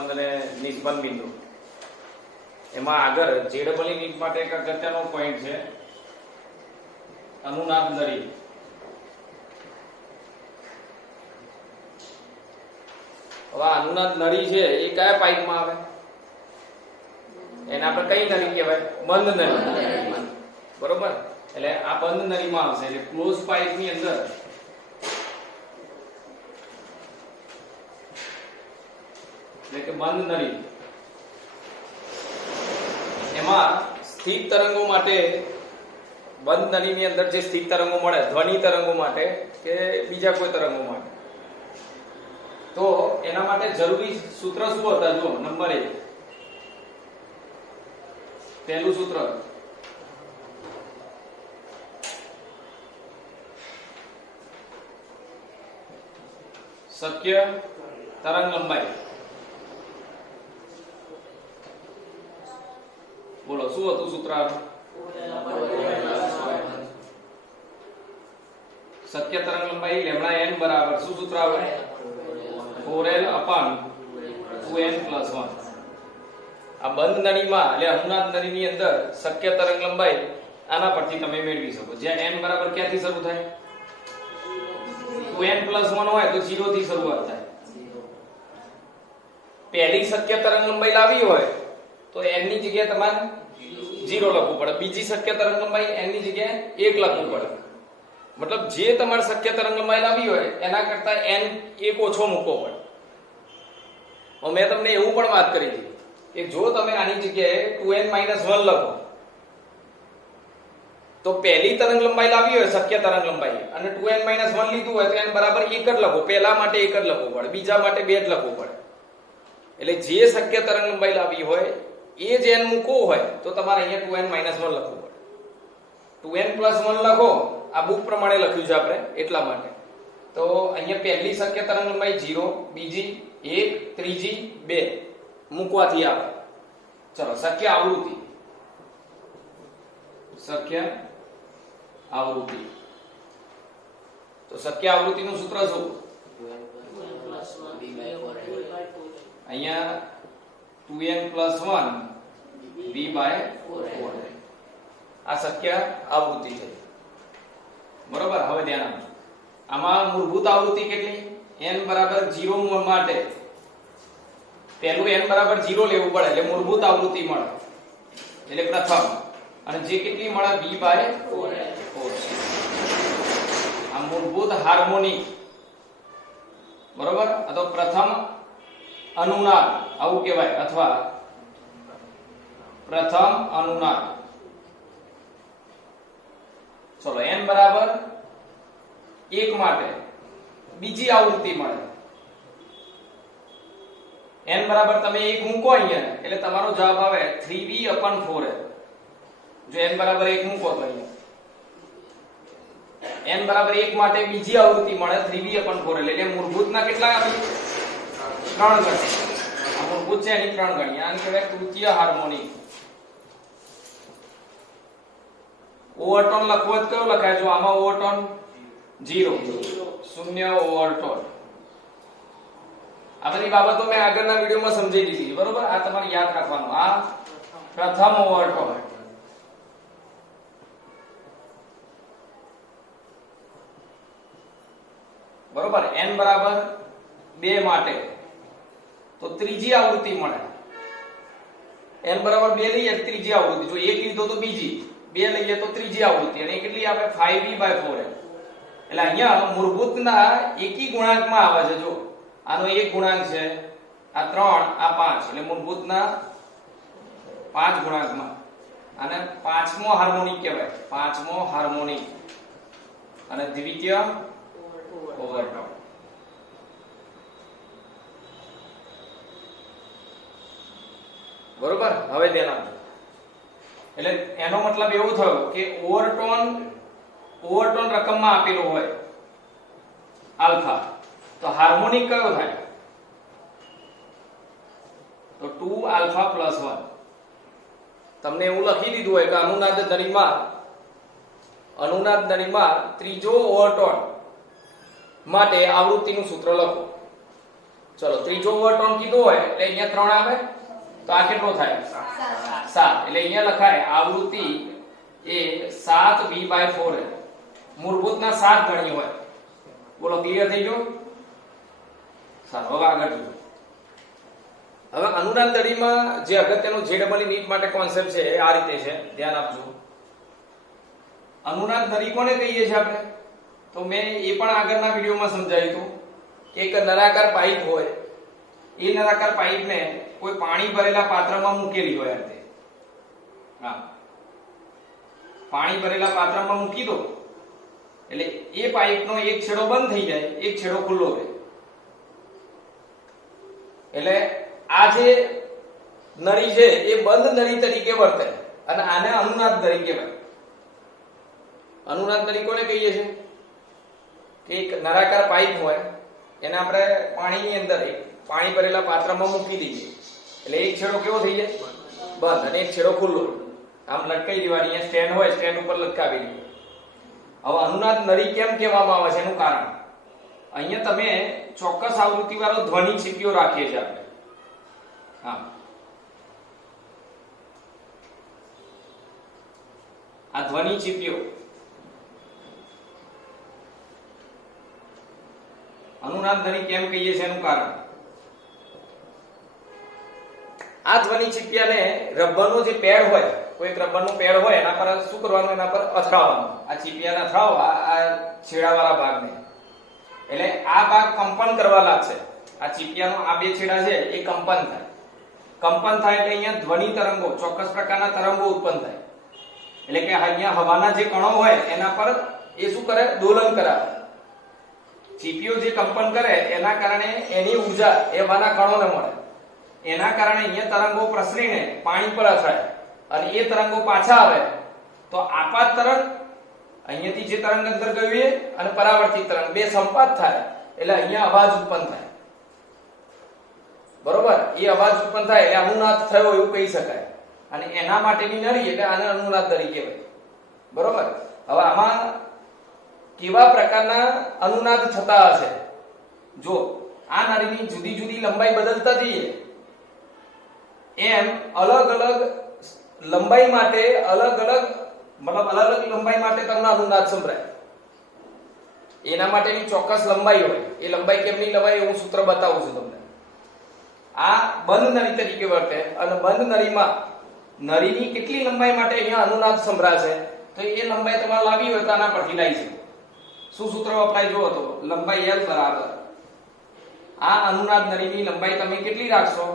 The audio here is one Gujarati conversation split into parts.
સંબંધ અને નિષ્પન્ન બિંદુ એમાં આગળ જેડબલી નીટ માટે એક અગત્યનો પોઈન્ટ છે અનુનાદ નળી. હવે અનુનાદ નળી છે એ કયા પાઇપમાં આવે? એને આપણે કઈ નળી કહેવાય? બંધ નળી. બરોબર, એટલે આ બંધ નળીમાં આવશે. એટલે ક્લોઝ પાઇપ ની અંદર એટલે કે બંધ નળી એમાં સ્થિત તરંગો માટે બંધ નળીની અંદર જે સ્થિત તરંગો મળે ધ્વનિ તરંગો માટે કે બીજા કોઈ તરંગો માટે, તો એના માટે જરૂરી સૂત્ર શું હતા? જો નંબર 1 પહેલું સૂત્ર શક્ય તરંગ લંબાઈ. બોલો શું હતું સૂત્ર? શક્ય તરંગ લંબાઈ લેમ્ડા n બરાબર શું સૂત્ર આવે? 4l upon 2n + 1. આ બંધ નળીમાં એટલે અનુનાદ નળીની અંદર શક્ય તરંગ લંબાઈ આના પરથી તમે મેળવી શકો. જ્યાં n બરાબર ક્યાંથી શરૂ થાય? 2n + 1 હોય તો 0 થી શરૂઆત થાય. પહેલી શક્ય તરંગ લંબાઈ લાવી હોય તો n ની જગ્યાએ તમારે 0 લખવું પડે. બીજી શક્ય તરંગ લંબાઈ n ની જગ્યાએ 1 લખવું પડે. મતલબ જે તમારે શક્ય તરંગ લંબાઈ લાવી હોય એના કરતા n 1 ઓછો મૂકવો પડે. મેં તમને એવું પણ વાત કરી હતી કે જો તમે આની જગ્યાએ 2n - 1 લખો તો પહેલી તરંગ લંબાઈ લાવી હોય શક્ય તરંગ લંબાઈ અને 2n - 1 લીધું હોય તો n બરાબર 1 જ લખો. પહેલા માટે 1 જ લખવું પડે, બીજા માટે 2 જ લખવું પડે. એટલે જે શક્ય તરંગ લંબાઈ લાવી હોય એ જ n મૂકવો હોય તો તમારે અહીંયા 2n - 1 લખવું પડે. 2n + 1 લખો, આ બુક પ્રમાણે લખ્યું છે આપણે એટલા માટે. તો અહીંયા પહેલી શક્ય તરંગ લંબાઈ 0, બીજી 1, ત્રીજી 2 મૂકવાથી આવે. ચલો શક્ય આવૃત્તિ. શક્ય આવૃત્તિ તો શક્ય આવૃત્તિનું સૂત્ર શું? અહીંયા 2n + 1 v/4. આ શક્ય આવૃત્તિ છે. બરોબર, હવે ધ્યાન આપજો. આમાં મૂળભૂત આવૃત્તિ કેટલી? n બરાબર 0 માટે પહેલું n બરાબર 0 લેવું પડે એટલે મૂળભૂત આવૃત્તિ મળે, એટલે પ્રથમ. અને જે કેટલી મળે? v/4. આ મૂળભૂત હાર્મોનિક. બરોબર, આ તો પ્રથમ અનુનાદ આવું કહેવાય, અથવા પ્રથમ અનુનાદ. ચલો n બરાબર 1 માટે બીજી આવૃત્તિ મળે. n બરાબર તમે 1 મૂકો અહીંયા એટલે તમારો જવાબ આવે 3v/4l. જો n બરાબર 1 મૂકો તો અહીંયા n બરાબર 1 માટે બીજી આવૃત્તિ મળે 3v/4l. એટલે મૂળભૂતના કેટલા આવે? 3 ગણી. આ મૂળભૂત છે એની 3 ગણી. આને કહેવાય તૃતીય હાર્મોનિક. ઓવરટોન લખવો તો કયો લખાય? જો આમાં ઓવરટોન 0, 0 ઓવરટોન. આ બધી બાબતો મેં આગળના વિડિયોમાં સમજાવી દીધી. બરોબર, આ તમારે યાદ રાખવાનું. આ પ્રથમ ઓવરટોન. બરોબર, n બરાબર 2 માટે તો ત્રીજી આવૃત્તિ મળે. n બરાબર 2 લઈએ ત્રીજી આવૃત્તિ. જો 1 લીધો તો બીજી, 2 લઈએ તો ત્રીજી આવૃત્તિ. અને કેટલી આવે? 5v/4l. એટલે અહીંયા મૂળભૂતના એકી ગુણાંકમાં આવે છે. જો આનો એક ગુણાંક છે, આ 3, આ 5, એટલે મૂળભૂતના 5 ગુણાંકમાં. આને પાંચમો હાર્મોનિક કહેવાય, પાંચમો હાર્મોનિક. અને દ્વિતીય ઓવરટોન. બરોબર, હવે ધ્યાન આપજો. એટલે એનો મતલબ એવો થયો કે ઓવરટોન રકમમાં આપેલો હોય આલ્ફા, તો હાર્મોનિક કયો થાય? તો 2α + 1. તમને એવું લખી દીધું હોય કે અનુનાદ નળીમાં ત્રીજો ઓવરટોન માટે આવૃત્તિનું સૂત્ર લખો. ચલો ત્રીજો ઓવરટોન કીધો હોય એટલે અહીંયા 3 આવે તો આ કેટલો થાય 7 એટલે અહીંયા લખાય આવૃત્તિ એ 7v/4 મૂળભૂતના 7 ગણી હોય બોલો ક્લિયર થઈ ગયો સારું હવે આગળ જોઈએ હવે અનુનાદ નળીમાં જે અગત્યનો જેડબલ નીટ માટે કોન્સેપ્ટ છે એ આ રીતે છે ધ્યાન આપજો અનુનાદ નળી કોને કહીએ છીએ આપણે તો મેં એ પણ આગળના વિડિયોમાં સમજાવ્યું હતું એક નળાકાર પાઇપ હોય એ નળાકાર પાઇપને કોઈ પાણી ભરેલા પાત્રમાં મૂકેલી હોય અંતે હા પાણી ભરેલા પાત્રમાં મૂકી દો એટલે એ પાઇપનો એક છેડો બંધ થઈ જાય એક છેડો ખુલ્લો રહે એટલે આ જે નળી છે એ બંધ નળી તરીકે વર્તે અને આને અનુનાદ નળી કહેવાય અનુનાદ નળી કોને કહીએ છીએ કે એક નળાકાર પાઇપ હોય એને આપણે પાણીની અંદર પાણી ભરેલા પાત્રમાં મૂકી દઈએ એટલે એક છેડો કેવો થઈ જાય બંધ અને એક છેડો ખુલ્લો આમ લટકાઈ દેવાની અહીંયા સ્ટેન્ડ હોય સ્ટેન્ડ ઉપર લટકાવી દઈએ હવે અનુનાદ નળી કેમ કહેવામાં આવે છે એનું કારણ અહીંયા તમે ચોક્કસ આવૃત્તિ વાળો ધ્વનિ ચીપિયો રાખીએ છીએ આપણે હા આ ધ્વનિ ચીપિયો અનુનાદ નળી કેમ કહીએ છીએ એનું કારણ આ ધ્વનિ ચીપિયાને રબરનો જે પેડ હોય કોઈ રબરનો પેડ હોય એના પર શું કરવાનું એના પર અથડાવવાનું આ ચીપિયાને અથડાવવા આ છેડાવાળા ભાગને એટલે આ ભાગ કંપન કરવા લાગશે આ ચીપિયાનો આ બે છેડા છે એ કંપન થાય એટલે અહીંયા ધ્વનિ તરંગો ચોક્કસ પ્રકારના તરંગો ઉત્પન્ન થાય એટલે કે અહીંયા હવાના જે કણો હોય એના પર એ શું કરે દોલન કરાવે ચીપિયો જે કંપન કરે એના કારણે એની ઊર્જા એ હવાના કણોને મળે એના કારણે અહીંયા તરંગો પ્રસરીને પાણી પર અથડાય અને એ તરંગો પાછા આવે તો આપાત તરંગ અહીંયાથી જે તરંગ અંદર ગયું એ અને પરાવર્તિત તરંગ બે સંપાત થાય એટલે અહીંયા અવાજ ઉત્પન્ન થાય બરોબર એ અવાજ ઉત્પન્ન થાય એટલે અનુનાદ થયો એવું કહી શકાય અને એના માટેની નળી એટલે આને અનુનાદ નળી કહેવાય બરોબર હવે આમાં કેવા પ્રકારના અનુનાદ થતા હશે જો આ નળીની જુદી જુદી લંબાઈ બદલતા જઈએ એમ અલગ અલગ લંબાઈ માટે અલગ અલગ લંબાઈ માટે તમને અનુનાદ સંભળાય એના માટેની ચોક્કસ લંબાઈ હોય એ લંબાઈ કેમની લંબાઈ હું સૂત્ર બતાવું છું તમને આ બંધ નળી તરીકે વર્તે અને બંધ નળીમાં નળીની કેટલી લંબાઈ માટે અહીંયા અનુનાદ સંભળાશે તો એ લંબાઈ તમારે લાવી હોય તો આના પરથી લાવી શકો શું સૂત્ર વપરાય જો તો લંબાઈ L બરાબર આ અનુનાદ નળીની લંબાઈ તમે કેટલી રાખશો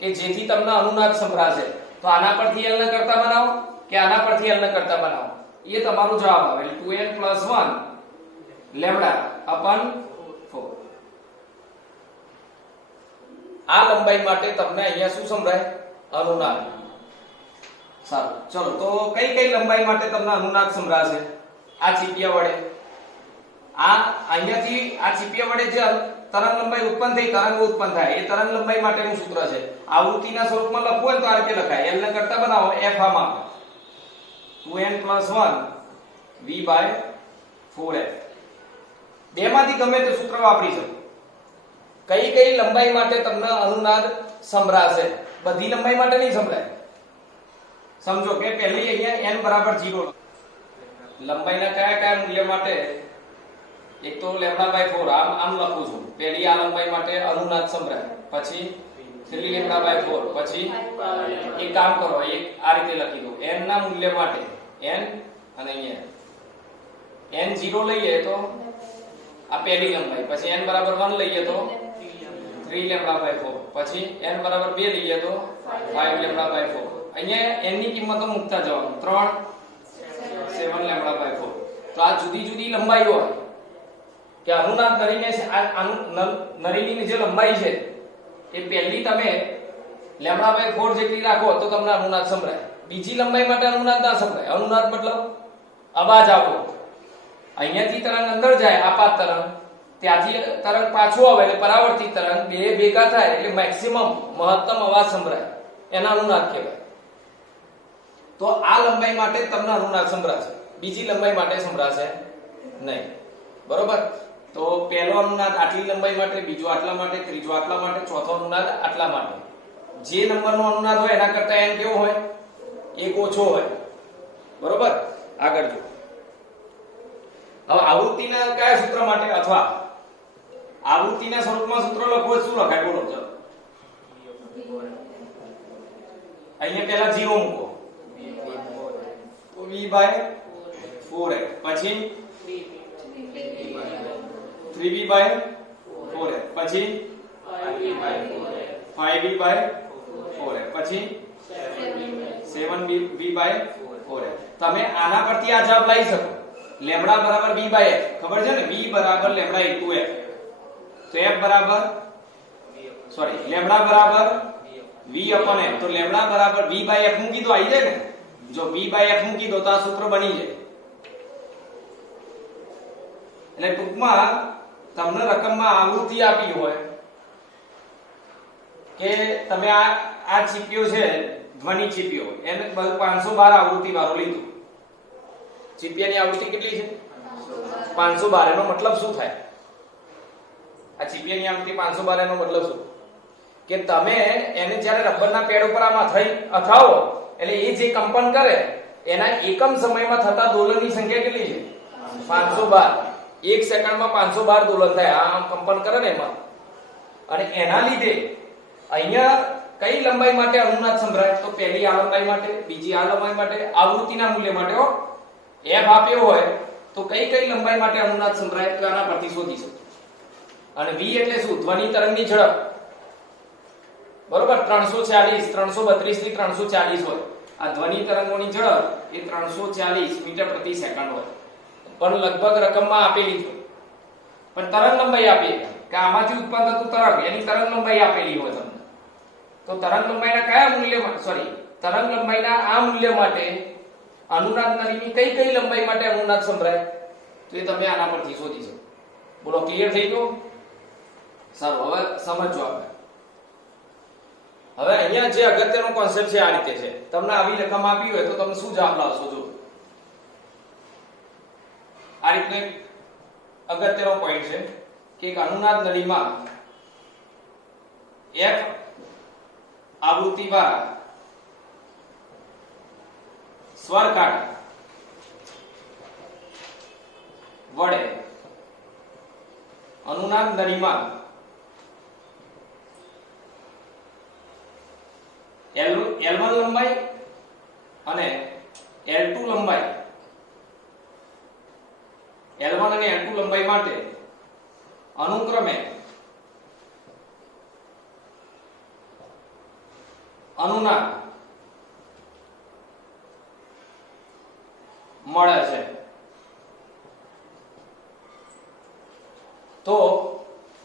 કે જેથી તમને અનુનાદ સંભળાશે તો આના પરથી L ને કરતા બનાવો કે આના પરથી L ને કરતા બનાવો એ તમારો જવાબ આવે એટલે 2n + 1 લેમ્ડા અપન 4 આ લંબાઈ માટે તમને અહીંયા શું સંભળાય અનુનાદ સારું ચલો તો કઈ કઈ લંબાઈ માટે તમને અનુનાદ સંભળાશે આ ચીપિયા વડે આ અહીંયાથી આ ચીપિયા વડે જે તરંગ લંબાઈ ઉત્પન્ન થઈ તરંગ ઉત્પન્ન થાય એ તરંગ લંબાઈ માટેનું સૂત્ર છે આવૃત્તિના સ્વરૂપમાં લખવું હોય તો આ રીતે લખાય L ને કરતા બનાવો f આમાં 2n + 1 v/4f બેમાંથી ગમે તે સૂત્ર વાપરી શકો કઈ કઈ લંબાઈ માટે તમને અનુનાદ સંભળાશે બધી લંબાઈ માટે નહીં સંભળાય સમજો કે પહેલી અહીંયા n = 0 લંબાઈના કયા કયા મૂલ્ય માટે એક તો λ/4 આમ લખું છું પહેલી આ લંબાઈ માટે અનુનાદ સંભળાય પછી 3λ/4 પછી એક કામ કરો એક આ રીતે લખી દો n ના મૂલ્ય માટે n અને અહીંયા n 0 લઈએ તો આ પહેલી લંબાઈ પછી n = 1 લઈએ તો 3λ/4 પછી n = 2 લઈએ તો 5λ/4 અહીંયા n ની કિંમતો મૂકતા જવાનું 3 7λ/4 તો આ જુદી જુદી લંબાઈ હોય કે અનુનાદ નળીની જે લંબાઈ છે એ પહેલી તમે λ/4 જેટલી રાખો તો તમને અનુનાદ સંભળાય બીજી લંબાઈ માટે અનુનાદ ના સંભળાય અનુનાદ મતલબ અવાજ આવવો અહીંયાથી તરંગ અંદર જાય આપાત તરંગ ત્યાંથી તરંગ પાછો આવે એટલે પરાવર્તિત તરંગ બે ભેગા થાય એટલે મહત્તમ અવાજ સંભળાય એના અનુનાદ કહેવાય તો આ લંબાઈ માટે તમને અનુનાદ સંભળાશે બીજી લંબાઈ માટે સંભળાશે નહીં બરોબર તો પહેલો અનુનાદ આટલી લંબાઈ માટે, બીજો આટલા માટે, ત્રીજો આટલા માટે, ચોથો અનુનાદ આટલા માટે. જે નંબરનો અનુનાદ હોય એના કરતા n કેવો હોય? એક ઓછો હોય. બરોબર? આગળ જો. હવે આવૃત્તિના કયા સૂત્ર માટે અથવા આવૃત્તિના સ્વરૂપમાં સૂત્ર લખવું શું લખાય? બોલો ચલો. અહીંયા પહેલા 0 મૂકો તો v/4f, પછી 3v/4f, પછી 5v/4f, પછી 7v/4f. તમે આના પરથી આ જવાબ લઈ શકો. લેમ્બડા બરાબર v/f ખબર છે ને? v બરાબર લેમ્બડા * f. તો f બરાબર લેમ્બડા બરાબર v/f. તો લેમ્બડા બરાબર v/f મૂકી દો, આવી જાય ને? જો v/f મૂકી દો તો આ સૂત્ર બની જાય. એટલે ટૂંકમાં તમને રકમમાં આવૃત્તિ આપી હોય કે તમે આ ચીપિયો છે, ધ્વનિ ચીપિયો, એને 512 આવૃત્તિ વાળો લીધું. ચીપિયાની આવૃત્તિ કેટલી છે? 512. એનો મતલબ શું થાય? આ ચીપિયાની આવૃત્તિ 512 એનો મતલબ શું? કે તમે એને જ્યારે રબરના પેડ ઉપર આમ અથાવો એટલે એ જે કંપન કરે એના એકમ સમયમાં થતા દોલનની સંખ્યા કેટલી છે? 512. 1 સેકન્ડમાં 512 દોલન થાય. આમ કંપન કરે ને એમાં. અને એના લીધે અહીંયા કઈ લંબાઈ માટે અનુનાદ સંભળાય? તો પહેલી આ લંબાઈ માટે, બીજી આ લંબાઈ માટે, આવૃત્તિના મૂલ્ય માટે. f આપ્યો હોય તો કઈ લંબાઈ માટે અનુનાદ સંભળાય? તો આના પરથી શોધી શકો. અને v એટલે શું? ધ્વનિ તરંગની ઝડપ. બરોબર? 340 332 થી 340 હોય. આ ધ્વનિ તરંગોની ઝડપ એ 340 મીટર પ્રતિ સેકન્ડ હોય. પણ લગભગ રકમમાં આપેલી છે. પણ તરંગ લંબાઈ આપી કે આમાંથી ઉત્પન્ન થતું તરંગ, એની તરંગ લંબાઈ આપેલી હોય તમને. તો તરંગ લંબાઈના કયા મૂલ્ય તરંગ લંબાઈના આ મૂલ્ય માટે અનુનાદ નળીની કઈ લંબાઈ માટે અનુનાદ સંભળાય? તો એ તમે આના પરથી શોધી શકો. બોલો, ક્લિયર થઈ ગયું? સારું, હવે સમજો આપણે. હવે અહીંયા જે અગત્યનો કોન્સેપ્ટ છે આ રીતે છે. તમને આવી રકમ આપી હોય તો તમે શું જવાબ લાવશો? જો આ રીતનો એક અગત્યનો પોઈન્ટ છે કે એક અનુનાદ નળીમાં f આવૃત્તિ વાળા સ્વર કાંટા વડે અનુનાદ નળીમાં L1 લંબાઈ અને L2 લંબાઈ, L1 અને L2 લંબાઈ માટે અનુક્રમે અનુનાદ મળે છે. તો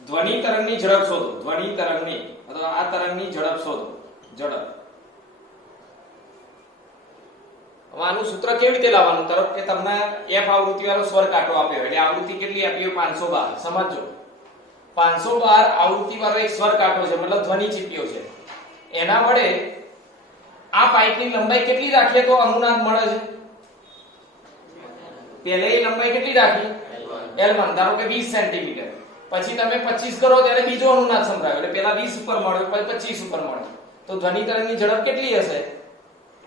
ધ્વનિ તરંગની ઝડપ શોધો. ધ્વનિ તરંગની અથવા આ તરંગની ઝડપ શોધો. ઝડપ. આનું સૂત્ર કેવી રીતે લાવવાનું? તરફ કે તમને f આવૃત્તિ વાળો સ્વર કાંટો આપ્યો એટલે આવૃત્તિ કેટલી આપી હોય? 512. સમજો, 512 આવૃત્તિ વાળો એક સ્વર કાંટો છે, મતલબ ધ્વનિ ચીપિયો છે. એના વડે આ પાઇપની લંબાઈ કેટલી રાખીએ તો અનુનાદ મળે છે? પહેલી લંબાઈ કેટલી રાખી? L1. ધારો કે 20 સેન્ટીમીટર. પછી તમે 25 કરો ત્યારે બીજો અનુનાદ સંભળાયો એટલે પહેલા 20 ઉપર મળ્યો, પછી 25 ઉપર મળ્યો. તો ધ્વનિ તરંગની ઝડપ કેટલી હશે?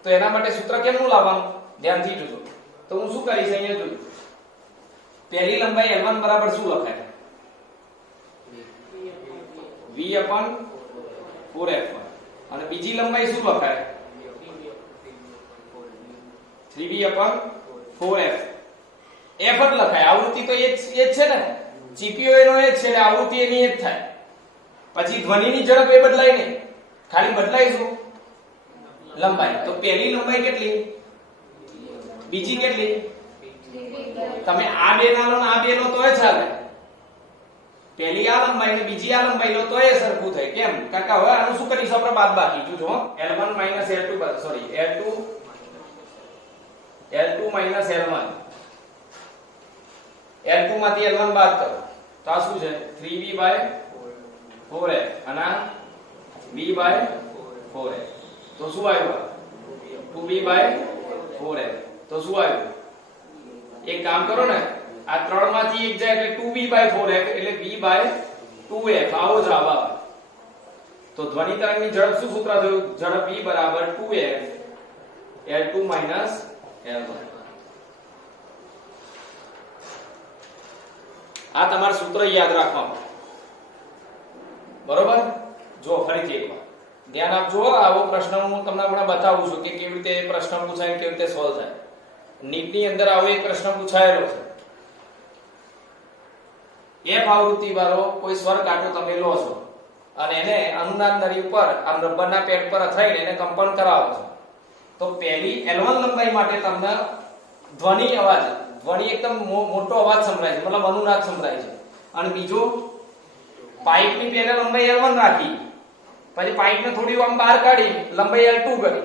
તો એના માટે સૂત્ર કેમનું લાવવાનું? ધ્યાનથી જોજો. તો હું શું કરીશ? અહીંયા જોજો. પહેલી લંબાઈ L1 બરાબર શું લખાય? v/4f. અને બીજી લંબાઈ શું લખાય? 3v/4f. f જ લખાય. આવૃત્તિ તો એ જ છે ને, ચીપીઓ એનો એ જ છે એટલે આવૃત્તિ એની એ જ થાય. પછી ધ્વનિની ઝડપ એ બદલાય નહીં, ખાલી બદલાય શું? લંબાઈ. તો પહેલી લંબાઈ કેટલી? બીજી કેટલી? તમે આ બે ના લો ને આ બે લો તોય ચાલે. પહેલી આ લંબાઈ ને બીજી આ લંબાઈ લો તોય સરખું થાય. કેમ? કારણ કે હવે આનું શું કરીશું આપણે? બાદબાકી. જોજો, L1 - L2 sorry L2 - L1. L2 માંથી L1 બાદ કરો તો આ શું છે? 3v/4f અને v/4f. તો શું આવ્યું? 2v/4f. તો શું આવ્યું? એક કામ કરો ને, આ 3 માંથી 1 જાય એટલે 2v/4f એટલે v/2f આવો જવાબ આવે. તો ધ્વનિ તરંગની ઝડપ શું સૂત્ર થયું? ઝડપ v બરાબર 2f L2 minus L1. આ તમારું સૂત્ર યાદ રાખવાનું. બરોબર? જો ફરીથી એકવાર ધ્યાન આપજો. આવો પ્રશ્ન હું તમને હમણાં બતાવું છું કે કેવી રીતે પ્રશ્ન પૂછાય, કેવી રીતે સોલ્વ થાય. નીટની અંદર આવો એક પ્રશ્ન પૂછાયેલો છે. F આવૃત્તિ વાળો કોઈ સ્વર કાંટો તમે લો છો અને એને અનુનાદ નળી ઉપર આમ રબરના પેડ પર અથડાઈને એને કંપન કરાવો છો. તો પહેલી L1 લંબાઈ માટે તમને ધ્વનિ એકદમ મોટો અવાજ સંભળાય છે, મતલબ અનુનાદ સંભળાય છે. અને બીજો પાઇપની પહેલા લંબાઈ L1 રાખી, પછી પાઇપને થોડી આમ બહાર કાઢી લંબાઈ L2 કરી,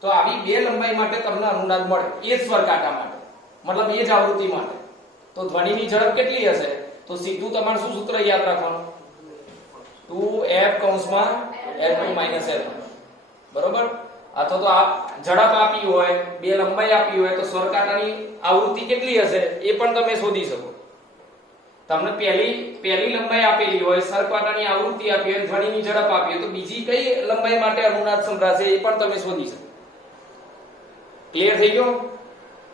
તો આવી બે લંબાઈ માટે તમને અનુનાદ મળે. એ જ સ્વર કાંટા માટે, મતલબ એ જ આવૃત્તિ માટે. તો ધ્વનિની ઝડપ કેટલી હશે? તો સીધું તમારે શું સૂત્ર યાદ રાખવાનું? 2f કૌંસમાં L2 minus L1. બરોબર? અથવા તો આ ઝડપ આપી હોય, બે લંબાઈ આપી હોય, તો સ્વર કાંટાની આવૃત્તિ કેટલી હશે એ પણ તમે શોધી શકો. તમને પહેલી લંબાઈ આપેલી હોય, સ્વર કાંટાની આવૃત્તિ આપી હોય, ધ્વનિની ઝડપ આપી હોય, તો બીજી કઈ લંબાઈ માટે અનુનાદ સંભળાશે એ પણ તમે શોધી શકો. ક્લિયર થઈ ગયો?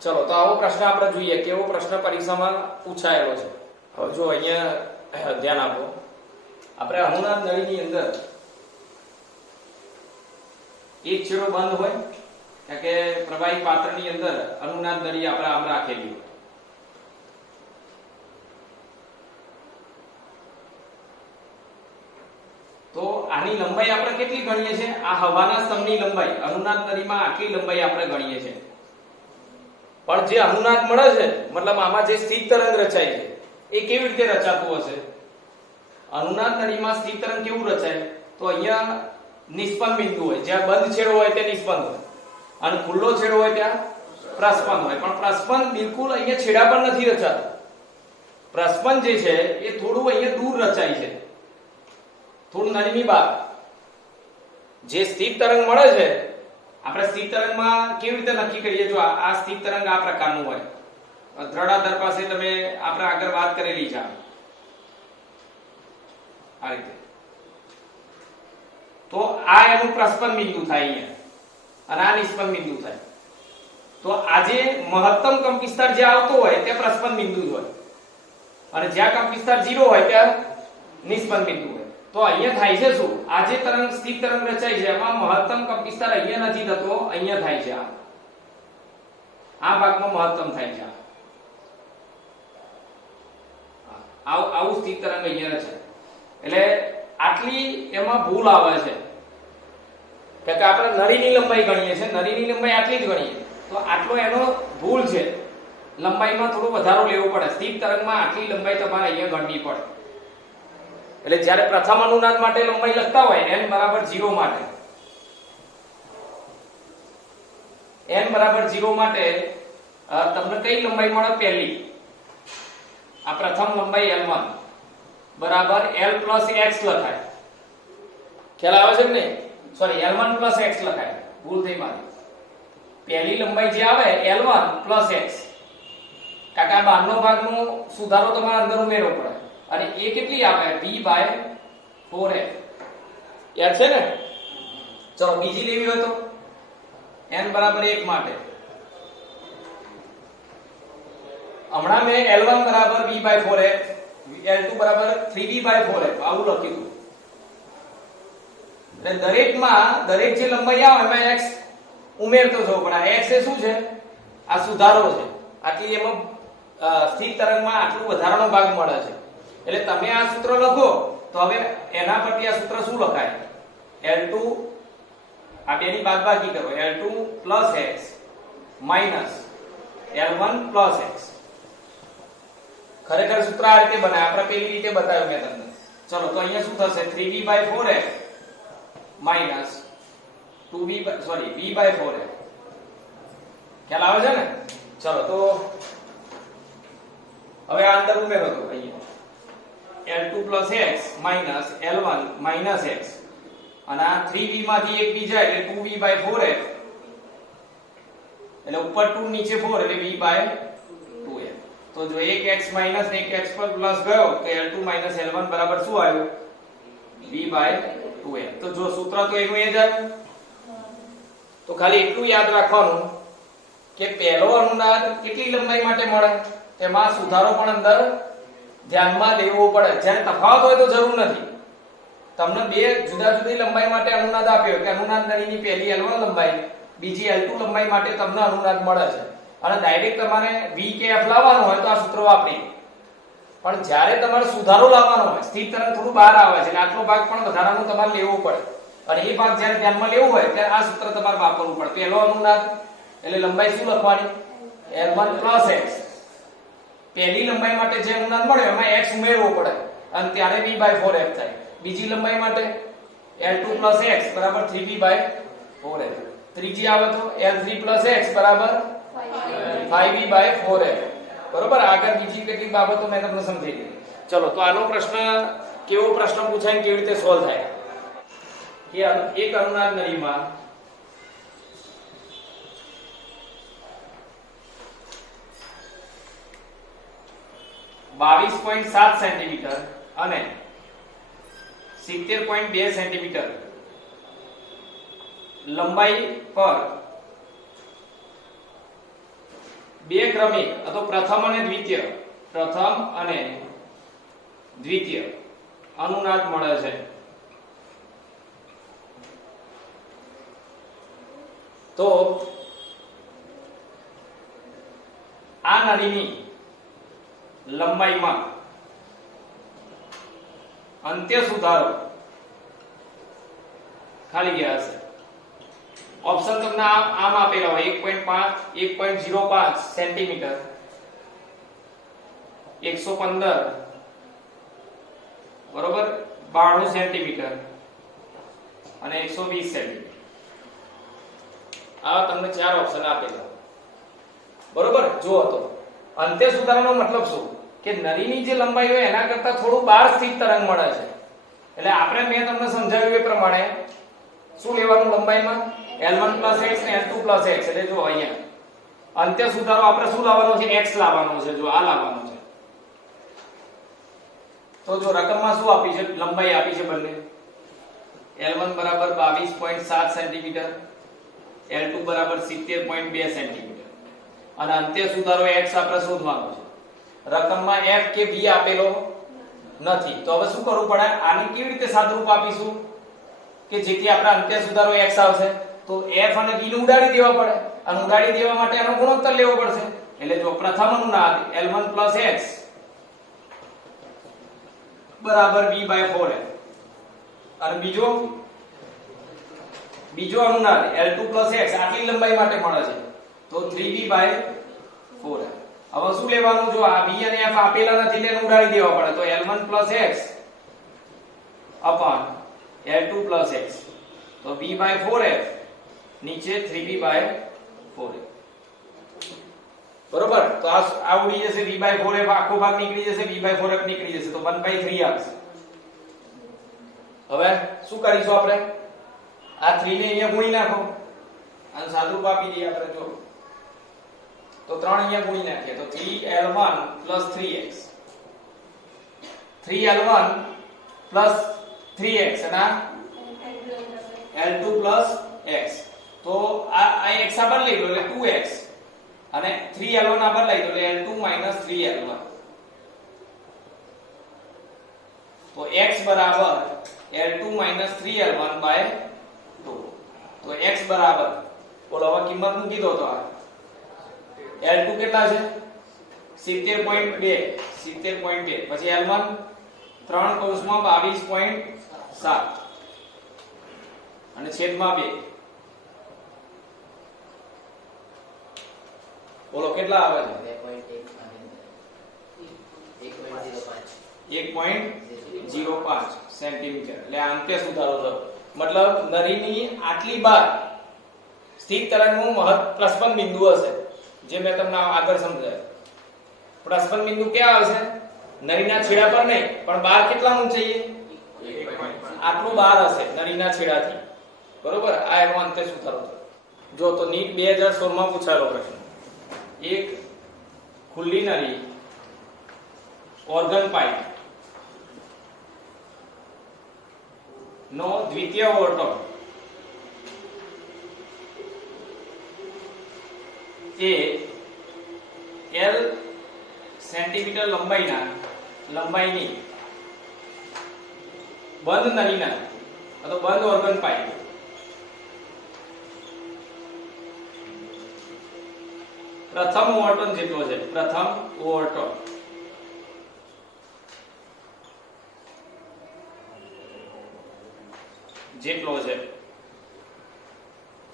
ચલો, તો આવો પ્રશ્ન આપણે જોઈએ કેવો પ્રશ્ન પરીક્ષામાં પૂછાયેલો છે. હવે જો અહીંયા ધ્યાન આપો. આપણે અનુનાદ નળીની અંદર એક છેડો બંધ હોય કે પ્રવાહી પાત્રની અંદર અનુનાદ નળી આપણે આમ રાખેલી હોય. તો આની લંબાઈ આપણે કેટલી ગણીએ છીએ? આ હવાના સ્તંભની લંબાઈ અનુનાદ નળીમાં આટલી લંબાઈ આપણે ગણીએ છીએ. પણ જે અનુનાદ મળે છે, મતલબ આમાં જે સ્થિર તરંગ રચાય છે એ કેવી રીતે રચાતું હશે? અનુનાદ નળીમાં સ્થિર તરંગ કેવું રચાય? તો અહીંયા નિષ્પન્ન બિંદુ હોય, જ્યાં બંધ છેડો હોય ત્યાં નિષ્પન્ન હોય અને ખુલ્લો છેડો હોય ત્યાં પ્રસ્પન્ન હોય. પણ પ્રસ્પન્ન બિલકુલ અહીંયા છેડા પર નથી રચાતું. પ્રસ્પન્ન જે છે એ થોડું અહીંયા દૂર રચાય છે, થોડું નળીની બહાર. જે સ્થિર તરંગ મળે છે, આપણે સ્થિર તરંગમાં કેવી રીતે નક્કી કરીએ? જો આ સ્થિર તરંગ આ પ્રકારનું હોય, દ્રઢાદર પાસે તમે આપણે આગળ વાત કરેલી છે આ રીતે. તો આ એનું પ્રસ્પન્ન બિંદુ થાય અહીંયા અને આ નિષ્પન્ન બિંદુ થાય. તો આજે મહત્તમ કંપવિસ્તાર જે આવતો હોય તે પ્રસ્પન્ન બિંદુ જ હોય અને જ્યાં કંપવિસ્તાર 0 હોય ત્યાં નિષ્પન્ન બિંદુ હોય. તો અહીંયા થાય છે શું? આ જે તરંગ સ્થિર તરંગ રચાય છે એમાં મહત્તમ કંપવિસ્તાર અહીંયા નથી થતો, અહીંયા થાય છે. આ ભાગમાં મહત્તમ થાય છે. આવું સ્થિર તરંગ અહીંયા છે. એટલે આટલી એમાં ભૂલ આવે છે કે આપણે નળીની લંબાઈ ગણીએ છીએ, નળીની લંબાઈ આટલી જ ગણીએ, તો આટલો એનો ભૂલ છે. લંબાઈમાં થોડો વધારો લેવો પડે. સ્થિર તરંગમાં આટલી લંબાઈ તમારે અહીંયા ગણવી પડે. એટલે જ્યારે પ્રથમ અનુનાદ માટે લંબાઈ લખતા હોય n બરાબર 0 માટે, n બરાબર 0 માટે તમને કઈ લંબાઈ મળે? પહેલી આ પ્રથમ લંબાઈ L1 બરાબર L plus x લખાય. ખ્યાલ આવે છે કે નહીં? સોરી, L1 plus x લખાય, ભૂલ થઈ મારી. પહેલી લંબાઈ જે આવે L1 plus x, કાકા બહારનો ભાગનો સુધારો તમારે અંદર ઉમેરવો પડે. અને એ કેટલી આપે? v/4f. યાદ છે ને? ચલો બીજી લેવી હોય તો n બરાબર 1 માટે હમણાં મેં L1 બરાબર v/4f, L2 બરાબર 3v/4f આવું લખ્યું. એટલે દરેક જે લંબાઈ આવે એમાં x ઉમેરતો જવો પડે. આ x એ શું છે? આ સુધારો છે. આટલી એમાં સ્થિર તરંગમાં આટલું વધારાનો ભાગ મળે છે. એટલે તમે આ સૂત્ર લખો તો હવે એના પરથી આ સૂત્ર શું લખાય? L2 આ બેની બાદબાકી કરો, L2 plus x minus L1 plus x. ખરેખર સૂત્ર આ રીતે બનાય, આપણે પેલી રીતે બતાવ્યું મેં તમને. ચલો, તો અહીંયા શું થશે? 3v/4f minus v/4f. ખ્યાલ આવે છે ને? ચલો, તો હવે આ અંદર ઉમેરો તો અહીંયા L2 plus x minus L1 minus x અને આ 3v માંથી 1 બી જાય એટલે 2v/4f, એટલે ઉપર 2 નીચે 4 એટલે v/2f. તો જો 1x માઈનસ 1x પર પ્લસ ગયો તો L2 માઈનસ L1 બરાબર શું આવ્યું v/2m. તો જો સૂત્ર તો એનું એ જ આવ્યું. તો ખાલી એટલું યાદ રાખવાનું કે પહેલો અનુનાદ કેટલી લંબાઈ માટે મળે તેમાં સુધારો પણ અંદર ધ્યાનમાં લેવો પડે. જ્યારે તફાવત હોય તો જરૂર નથી. તમને બે જુદા જુદી લંબાઈ માટે અનુનાદ આપ્યો કે અનુનાદ નળીની પહેલી L1 લંબાઈ બીજી L2 લંબાઈ માટે તમને અનુનાદ મળે છે અને ડાયરેક્ટ તમારે v કે f લાવવાનું હોય તો આ સૂત્ર વાપરી. પણ જ્યારે તમારે સુધારો લાવવાનો હોય સ્થિર તરંગ થોડું બહાર આવે છે એટલે આટલો ભાગ પણ વધારાનો તમારે લેવો પડે અને એ ભાગ જ્યારે ધ્યાનમાં લેવું હોય ત્યારે આ સૂત્ર તમારે વાપરવું પડે. પહેલો અનુનાદ એટલે લંબાઈ શું લખવાની L1 + x. પહેલી લંબાઈ માટે જે અનુનાદ મળ્યો એમાં x ઉમેરવો પડે અને ત્યારે v/4f થાય. બીજી લંબાઈ માટે L2 + x બરાબર 3v/4f. ત્રીજી આવે તો L3 + x બરાબર 5v/4f. બરોબર. આગળ બીજી કેટલીક બાબતો મેં તમને સમજાવી દીધી. ચલો તો આનો પ્રશ્ન કેવો પ્રશ્ન પૂછાય કેવી રીતે સોલ્વ થાય કે એક અનુનાદ નળીમાં ,7 સેન્ટીમીટર અને 70.2 સેન્ટીમીટર લંબાઈ પર બે ક્રમિક અથવા પ્રથમ અને દ્વિતીય અનુનાદ મળે છે. તો આ નળીની લંબાઈમાં અંત્ય સુધારો ખાલી ગયા હશે. ઓપ્શન તમને આમ આપેલા હોય 1.05 સેન્ટીમીટર, 115 બરોબર, 92 સેન્ટીમીટર અને 120 સેન્ટીમીટર. આ તમને ચાર ઓપ્શન આપેલા બરોબર. જો તો અંત્ય સુધારાનો મતલબ શું કે નળીની જે લંબાઈ હોય એના કરતા થોડું બહાર સ્થિત તરંગ મળે છે. એટલે આપણે મેં તમને સમજાવ્યું એ પ્રમાણે શું લેવાનું લંબાઈમાં L1 + x ને L2 + x. એટલે જો અહીંયા અંત્ય સુધારો આપણે શું લાવવાનો છે x લાવવાનો છે. જો આ લાવવાનો છે. તો જો રકમમાં શું આપી છે લંબાઈ આપી છે બંને L1 બરાબર 22.7 સેન્ટીમીટર, L2 બરાબર 70.2 સેન્ટીમીટર અને અંત્ય સુધારો x આપણે શોધવાનો છે. રકમમાં f કે v આપેલો નથી. તો હવે શું કરવું પડે આની કેવી રીતે સાદુરૂપ આપીશું કે જેથી આપણે અંત્ય સુધારો x આવશે. તો f અને v ને ઉડાડી દેવા પડે અને ઉડાડી દેવા માટે આનો ગુણોત્તર લેવો પડશે. એટલે જો પ્રથમ અનુનાદ L1 + x બરાબર v/4f અને બીજો અનુનાદ L2 + x આટલી લંબાઈ માટે મળે છે તો 3v/4f. હવે શું લેવાનું જો આ v અને f આપેલા નથી એટલે ઉડાડી દેવા પડે. તો L1 + x L2 + x તો v/4f નીચે 3v/4f બરોબર. તો આ ઉડી જશે v/4f આખો ભાગ નીકળી જશે, v/4f નીકળી જશે તો 1/3 આવશે. હવે શું કરીશું આપણે આ 3 ને અહીંયા ગુણી નાખો અને સાદુરૂપ આપી દઈએ આપણે. જો તો 3 અહીંયા ગુણી નાખીએ તો 3l1 + 3x 3l1 + 3x અને L2 + x. તો આ x આ બદલી લો એટલે 2x અને 3l1 આ બદલાઈ તો L2 - 3l1. તો x બરાબર L2 - 3l1/2. તો x બરાબર બોલો હવે કિંમત મૂકી દો. તો આ L2 કેટલા છે 70.2 પછી L1 3 કૌંસમાં 22.7 અને છેદમાં 2 બોલો કેટલા આવે છે 1.05 સેન્ટીમીટર. એટલે અંત્ય સુધારો થયો. મતલબ નળીની આટલી બાર સ્થિર તરંગનું પ્રસ્પંદ બિંદુ હશે જે મેં તમને આગળ સમજાવ્યું. પ્રસ્પંદ બિંદુ ક્યાં આવશે નળીના છેડા પર નહીં પણ બાર કેટલાનું चाहिए આટલું બાર હશે નળીના છેડાથી બરોબર. આ એનો અંત્ય સુધારો થયો. જો તો નીટ 2016 માં પૂછાયેલો પ્રશ્ન. એક ખુલ્લી નળી ઓર્ગન પાઇપ નો દ્વિતીય ઓવરટોન એ L સેન્ટીમીટર લંબાઈની બંધ નળીના અથવા બંધ ઓર્ગન પાઇપ પ્રથમ ઓવરટોન જેટલો છે. પ્રથમ ઓવરટોન જેટલો છે.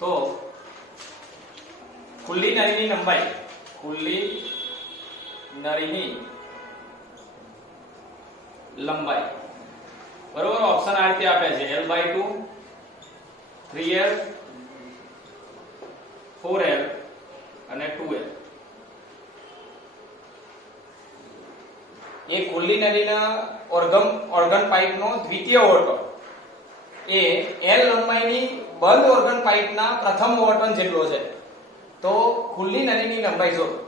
તો ખુલ્લી નળીની લંબાઈ બરોબર. ઓપ્શન આ રીતે આપે છે L/2, 3L, 4L અને 2L. એ ખુલ્લી નળીના ઓર્ગન પાઇપનો દ્વિતીય ઓવરટોન એ L લંબાઈની બંધ ઓર્ગન પાઇપના પ્રથમ ઓવરટોન જેટલો છે. તો ખુલ્લી નળીની લંબાઈ શોધો.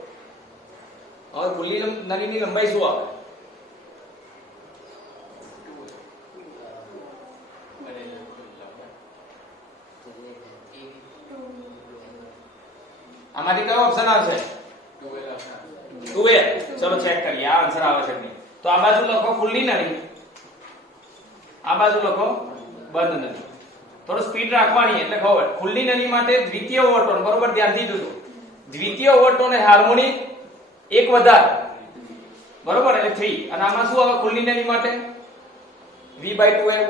હવે ખુલ્લી નળીની લંબાઈ શું આવે? આમાંથી કયો ઓપ્શન આવશે? 2L. ચલો ચેક કરીએ આ આન્સર આવે છે કે નહીં. તો આ બાજુ લખો ખુલ્લી નળી, આ બાજુ લખો બંધ નળી. થોડો સ્પીડ રાખવાની એટલે ખબર. ખુલ્લી નળી માટે દ્વિતીય ઓવરટોન બરોબર ધ્યાનથી જોજો. દ્વિતીય ઓવરટોન એ હાર્મોનિક એક વધારે બરોબર એટલે 3. અને આમાં શું આવે ખુલ્લી નળી માટે? V/2L.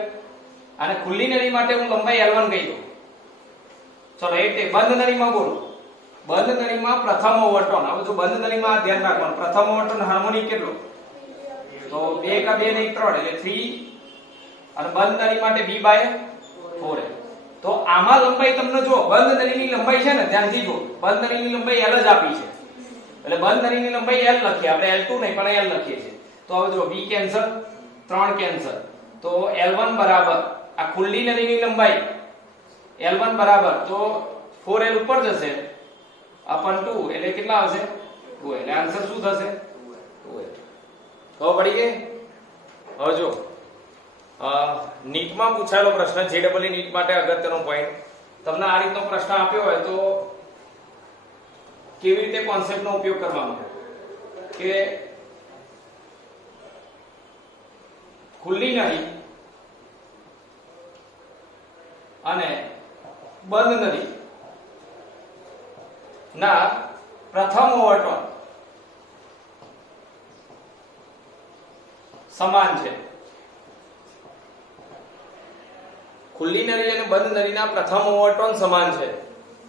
અને ખુલ્લી નળી માટે હું લંબાઈ L1 કહી દઉં. ચલો એટલે બંધ નળીમાં બોલો. બંધ નળીમાં પ્રથમ ઓવરટોન. હવે જો બંધ નળીમાં ધ્યાન રાખવાનું પ્રથમ ઓવરટોન હાર્મોનિક કેટલો? તો 2 કા 2 ને 3 એટલે 3. અને બંધ નળી માટે V/4L. તો આમાં લંબાઈ તમને જો બંધ નળીની લંબાઈ છે ને ધ્યાનથી જો બંધ નળીની લંબાઈ L જ આપી છે એટલે બંધ નળીની લંબાઈ L લખીએ આપણે L2 નહીં પણ L લખીએ છીએ. તો હવે જો V કેન્સલ, 3 કેન્સલ. તો L1 બરાબર આ ખુલ્લી નળીની લંબાઈ L1 બરાબર તો 4L ઉપર જશે upon 2 એટલે કેટલા આવશે? 2. એટલે આન્સર શું થશે? 2. ખબર પડી ગઈ? હવે જો નીટમાં પૂછાયેલો પ્રશ્ન JEE નીટ માટે અગત્યનો પોઈન્ટ. તમને આ રીતનો પ્રશ્ન આપ્યો હોય તો કેવી રીતે કોન્સેપ્ટનો ઉપયોગ કરવાનો કે ખુલ્લી નળી અને બંધ નળી ના પ્રથમ ઓવરટોન સમાન છે. ખુલ્લી નળી અને બંધ નળીના પ્રથમ ઓવરટોન સમાન છે.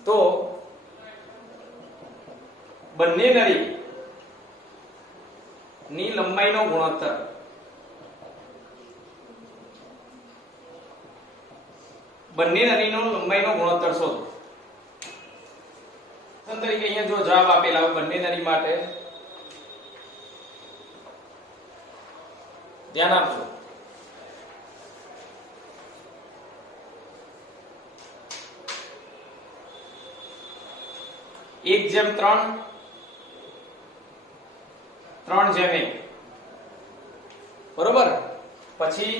તો બંને નળી ની લંબાઈનો ગુણોત્તર શોધો. તરીકે અહીંયા જો જવાબ આપેલા હોય બંને નળી માટે ધ્યાન આપજો. એક જેમ 3, 3:1 બરોબર. પછી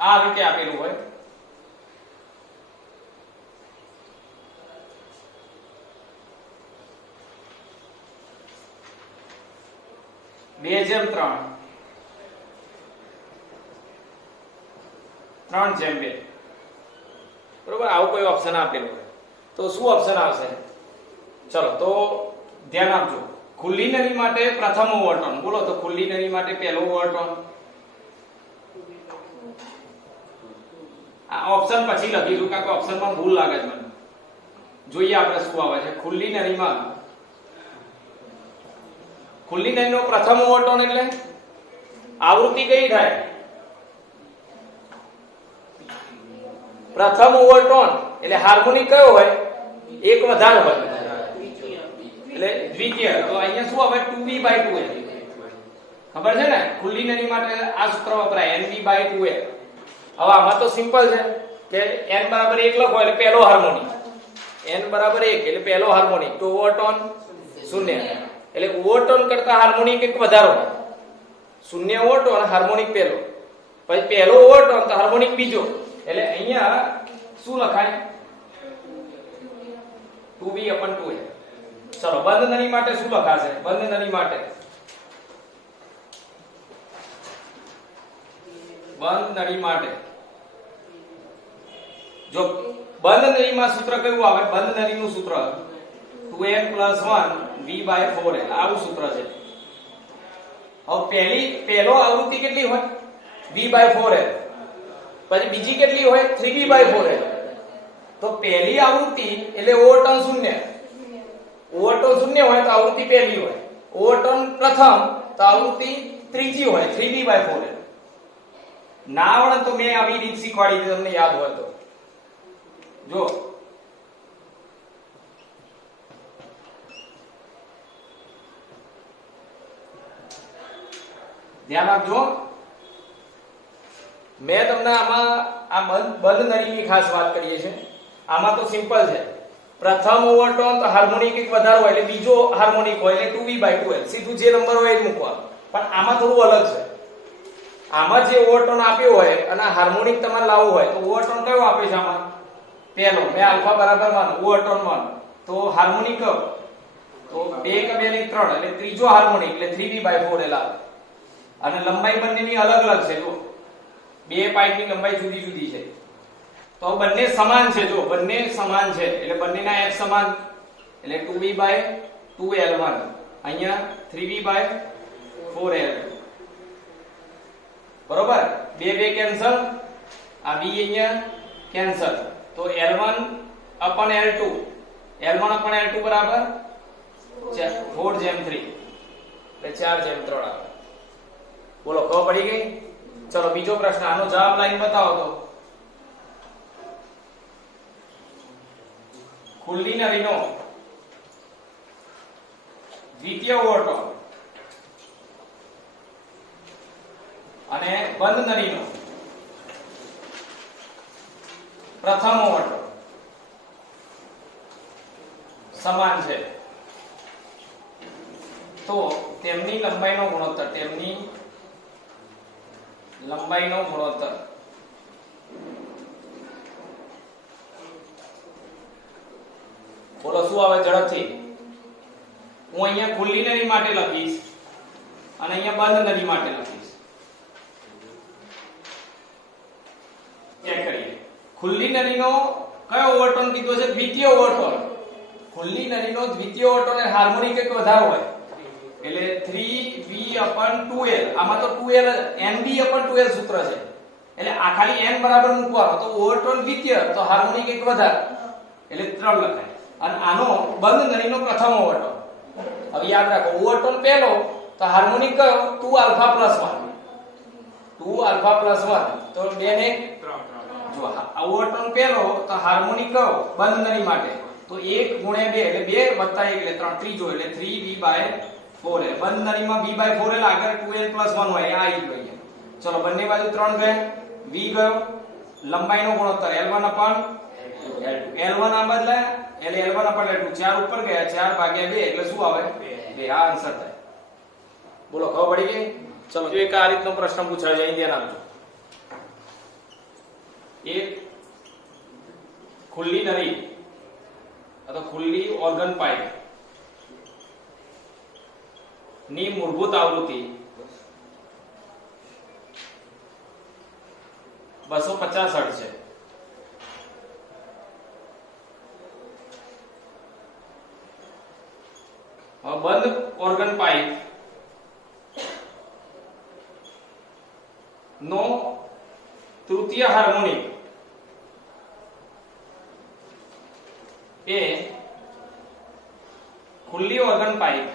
આ રીતે આપેલું હોય બે જેમ 3, 3:2 બરોબર. આવું કોઈ ઓપ્શન આપેલું હોય તો શું ઓપ્શન આવશે? ચલો તો ધ્યાન આપજો. ખુલ્લી નળી માટે પ્રથમ ઓવરટોન બોલો તો ખુલ્લી નળી માટે પહેલો ઓવરટોન આ ઓપ્શન પછી લખીશું કારણ કે ઓપ્શનમાં ભૂલ લાગે છે મને. જોઈએ આપણે શું આવે છે. ખુલ્લી નળીમાં ખુલ્લી નળીનો પ્રથમ ઓવરટોન એટલે આવૃત્તિ કઈ થાય? પ્રથમ ઓવરટોન એટલે હાર્મોનિક કયો હોય? એક વધારે હોય એટલે દ્વિતીય. તો અહીંયા શું આવે? 2V/2L. ખબર છે ને ખુલ્લી નળી માટે આ સૂત્ર વપરાય NV/2L. હવે આમાં તો સિમ્પલ છે કે n બરાબર 1 લખો એટલે પહેલો હાર્મોનિક, n બરાબર 1 એટલે પહેલો હાર્મોનિક, તો ઓવરટોન 0. એટલે ઓવરટોન કરતા હાર્મોનિક એક વધારે હોય. શૂન્ય ઓવરટોન અને હાર્મોનિક પહેલો, પછી પહેલો ઓવરટોન તો હાર્મોનિક બીજો, એટલે અહીંયા શું લખાય 2b/2a. ચલો બંધ નળી માટે શું લખાશે? બંધ નળી માટે જો બંધ નળીમાં સૂત્ર કયું આવે? બંધ નળીનું સૂત્ર 2n + 1 v/4l આવું સૂત્ર છે. હવે પહેલો આવૃત્તિ કેટલી હોય? v/4l. પછી બીજી કેટલી હોય? 3v/4l. તો પહેલી આવૃત્તિ એટલે ઓવરટોન શૂન્ય. ઓવરટોન શૂન્ય હોય તો આવૃત્તિ પહેલી હોય. ઓવરટોન પ્રથમ તો આવૃત્તિ ત્રીજી હોય 3v/4l. ના આવડે તો મેં આવી રીત શીખવાડી હતી, તમને યાદ હોય તો. જો ધ્યાન આપજો. મેં તમને આમાં આ બંધ નળીની ખાસ વાત કરીએ છીએ. આમાં તો સિમ્પલ છે. પ્રથમ ઓવરટોન તો હાર્મોનિક એક વધારે હોય એટલે બીજો હાર્મોનિક હોય એટલે 2v/2l. સીધું જે નંબર હોય એ જ મૂકવાનો. પણ આમાં થોડું અલગ છે. આમાં જે ઓવરટોન આપ્યો હોય અને હાર્મોનિક તમારે લાવવું હોય તો ઓવરટોન કયો આપે છે? આમાં પહેલો મેં આલ્ફા બરાબર માનો ઓવરટોન માનો તો હાર્મોનિક તો 2 કે 2 ની 3 એટલે ત્રીજો હાર્મોનિક એટલે 3v/4l આવે. અને લંબાઈ બંનેની અલગ અલગ છે. જો બે પાઇપની લંબાઈ જુદી જુદી છે તો બંને સમાન છે. જો બંને સમાન છે એટલે બંનેના f સમાન એટલે 2b/2l1 અહીંયા 3v/4l. બરોબર? બે કેન્સલ, આ b અહીંયા કેન્સલ, તો L1/L2 L1/L2 બરાબર 4/3 એટલે 4/3 આવે. બોલો ખબર પડી ગઈ? ચલો બીજો પ્રશ્ન. આનો જવાબ લાઈન બતાવો તો. ખુલ્લી નળીનો દ્વિતીય ઓવરટોન અને બંધ નળીનો પ્રથમ ઓવરટોન સમાન છે તો તેમની લંબાઈનો ગુણોત્તર બોલો શું આવે ઝડપથી? હું અહીંયા ખુલ્લી નળી માટે લખીશ અને અહીંયા બંધ નળી માટે લખીશ. ચેક કરીએ. ખુલ્લી નળીનો કયો ઓવરટોન કીધો છે? દ્વિતીય ઓવરટોન. ખુલ્લી નળીનો દ્વિતીય ઓવરટોન એ હાર્મોનિક એક વધારે હોય એટલે 3v/2l. આમાં તો 2l nb/2l સૂત્ર છે એટલે આ ખાલી n બરાબર મૂકવાનો તો ઓવરટોન દ્વિતીય તો હાર્મોનિક એક વધારે એટલે 3 લખાય. અને આનો બંધ નળીનો પ્રથમ ઓવરટોન. હવે યાદ રાખો ઓવરટોન પહેલો તો હાર્મોનિક કયો? 2α+1 2α+1 તો 2 ને 3. જો ઓવરટોન પહેલો તો હાર્મોનિક કયો? બંધ નળી માટે તો 1 × 2 એટલે 2 + 1 એટલે 3 ત્રીજો એટલે 3v/4l. બંધ નળીમાં v/4l આગળ 2n + 1 હોય આ આવી ગયું. ચલો બંને બાજુ 3 ગયા, v ગયો, લંબાઈનો ગુણોત્તર L1/L2 L1 આ બદલાય એટલે L1/L2 4 ઉપર ગયા 4/2 એટલે શું આવે? 2. આ આન્સર થાય. બોલો ખબર પડી ગઈ? ચલો જો એક આ રીતનો પ્રશ્ન પૂછાય છે, અહીં ધ્યાન આપજો. એક ખુલ્લી નળી અથવા ખુલ્લી ઓર્ગન પાઇપ ની મૂળભૂત આવૃત્તિ 250 હર્ટ્ઝ છે. બંધ ઓર્ગન પાઇપ નો તૃતીય હાર્મોનિક એ ખુલ્લી ઓર્ગન પાઇપ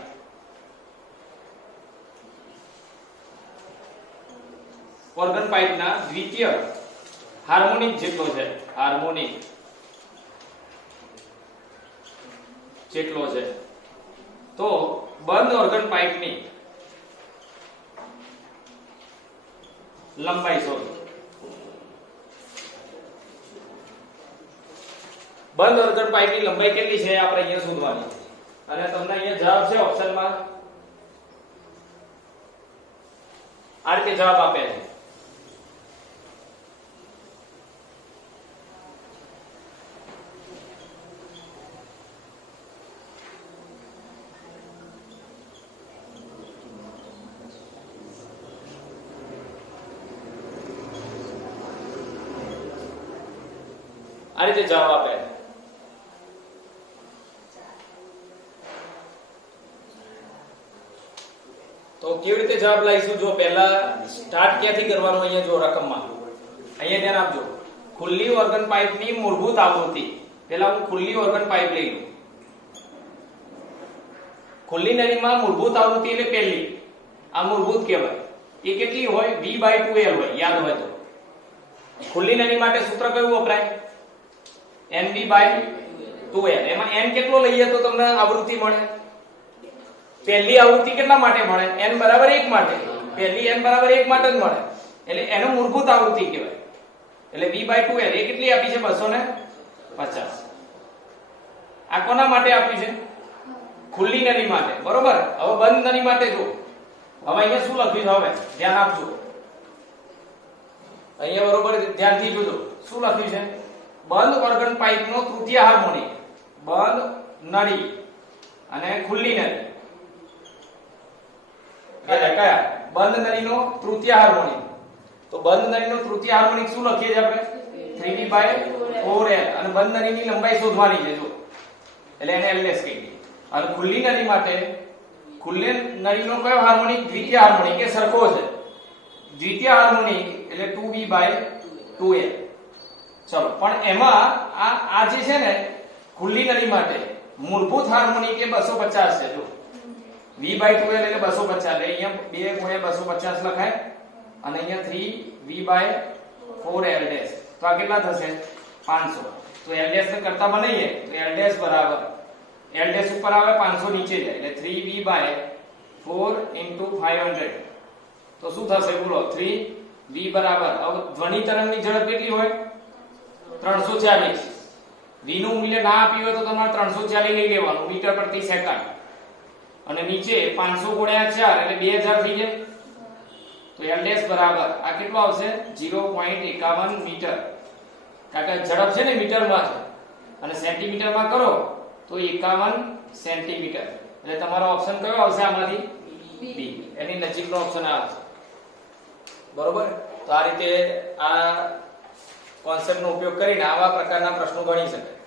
ના દ્વિતીય હાર્મોનિક જેટલો છે. હાર્મોનિક જેટલો છે તો બંધ ઓર્ગન પાઇપની લંબાઈ શોધો. બંધ ઓર્ગન પાઇપની લંબાઈ કેટલી છે આપણે અહીંયા શોધવાની અને તમને અહીંયા જવાબ છે ઓપ્શનમાં આ રીતે જવાબ આપ્યા છે. આ રીતે જવાબ આપ્યા છે. તો કેવી રીતે જવાબ લાવીશું? જો પહેલા સ્ટાર્ટ ક્યાંથી કરવાનું? અહીંયા જો રકમમાં અહીંયા ધ્યાન આપજો. ખુલ્લી ઓર્ગન પાઇપની મૂળભૂત આવૃત્તિ. પહેલા હું ખુલ્લી ઓર્ગન પાઇપ લઈ લઉં. ખુલ્લી નળીમાં મૂળભૂત આવૃત્તિ એટલે પહેલી, આ મૂળભૂત કહેવાય. એ કેટલી હોય? V/2L હોય, યાદ હોય તો. ખુલ્લી નળી માટે સૂત્ર કયું વપરાય? NV/2L. એમાં n કેટલો લઈએ તો તમને આવૃત્તિ મળે? પહેલી આવૃત્તિ કેટલા માટે મળે? n બરાબર 1 માટે. પહેલી n બરાબર 1 માટે જ મળે, એટલે એનો મૂળભૂત આવૃત્તિ કહેવાય. એટલે V/2L એ કેટલી આપી છે? 250. આ કોના માટે આપી છે? ખુલ્લી નળી માટે, બરોબર. હવે બંધ નળી માટે જો, હવે અહીંયા શું લખ્યું છે? હવે ધ્યાન આપજો અહીંયા, બરોબર ધ્યાનથી જોજો. શું લખ્યું છે? બંધ ઓર્ગન પાઇપનો તૃતીય હાર્મોનિક. બંધ નળી અને ખુલ્લી નળી. કયા? બંધ નળીનો તૃતીય હાર્મોનિક. તો બંધ નળીનો તૃતીય હાર્મોનિક શું લખીએ છીએ આપણે? 3V/4L. અને બંધ નળીની લંબાઈ શોધવાની છે જો, એટલે એને LS કહીએ. અને ખુલ્લી નળી માટે ખુલ્લી નળીનો કયો હાર્મોનિક? દ્વિતીય હાર્મોનિક. એ સરખો છે. દ્વિતીય હાર્મોનિક એટલે 2V/2L. ચલો, પણ એમાં આ જે છે ને ખુલ્લી નળી માટે મૂળભૂત હાર્મોનિક એ 250 છે જો. V/2L એટલે 250. એટલે અહીંયા 2 × 250 લખાય અને અહીંયા 3V/4L ડેશ. તો આ કેટલા થશે? 500. તો L ડેશ ને કરતા બનાવીએ તો L ડેશ બરાબર, L ડેશ ઉપર આવે 500 નીચે જાય એટલે 3V/4 × 500. તો શું થશે બોલો? 3V બરાબર, હવે ધ્વનિ તરંગની ઝડપ કેટલી હોય? 340. V નું મૂલ્ય ના આપ્યું હોય તો તમારે 340 લઈ લેવાનું મીટર પ્રતિ સેકન્ડ. અને નીચે 500 × 4 એટલે 2000 થઈ જાય. તો L ડેશ બરાબર આ કેટલો આવશે? 0.51 મીટર. કારણ કે ઝડપ છે ને મીટરમાં છે અને સેન્ટીમીટરમાં કરો તો 51 સેન્ટીમીટર. એટલે તમારો ઓપ્શન કયો આવશે આમાંથી? B. એની નજીકનો ઓપ્શન આવશે, બરોબર. તો આ રીતે આ કોન્સેપ્ટનો ઉપયોગ કરીને આવા પ્રકારના પ્રશ્નો ગણી શકાય.